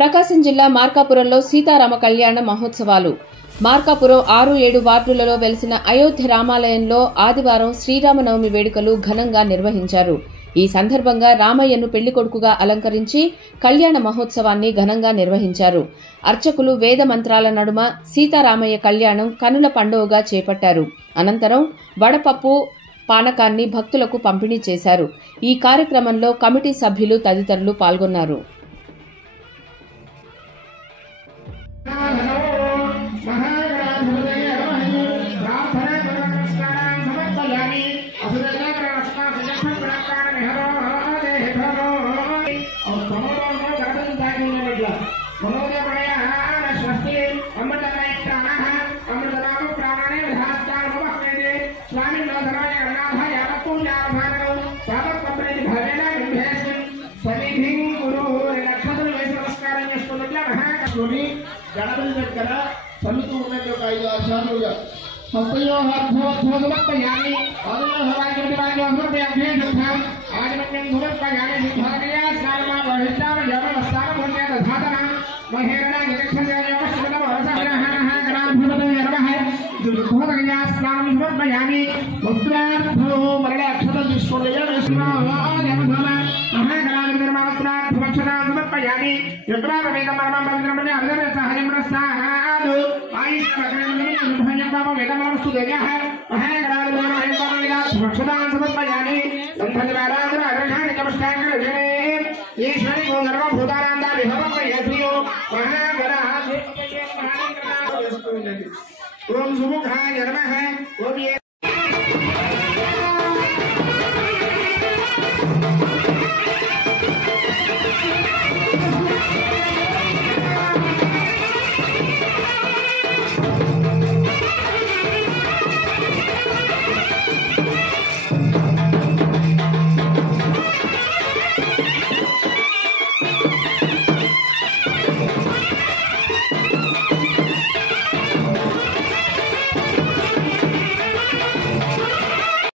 ప్రకాశం జిల్లా మార్కాపురంలో సీతారామ కళ్యాణ మహోత్సవాలు. మార్కాపురం 6-7 వార్డులలో వెలిసిన అయోధ్య రామాలయంలో ఆదివారం శ్రీరామనవమి వేడుకలు ఘనంగా నిర్వహించారు. ఈ సందర్భంగా రామయ్యను పెళ్లికొడుకుగా అలంకరించి కళ్యాణ మహోత్సవాన్ని ఘనంగా నిర్వహించారు. అర్చకులు వేద మంత్రాల నడుమ సీతారామయ్య కళ్యాణం కనుల పండుగగా చేపట్టారు. అనంతరం వడపప్పు, పానకాన్ని భక్తులకు పంపిణీ చేశారు. ఈ కార్యక్రమంలో కమిటీ సభ్యులు తదితరులు పాల్గొన్నారు. గణపతి దగ్గర చల్లుతూ ఉన్నది ఒక 5-6 సార్లు సమర్పయామి మరణ అక్షతలు తీసుకోండి. సమర్పయామి ఈశ్వరి గోధర్మ భూతారా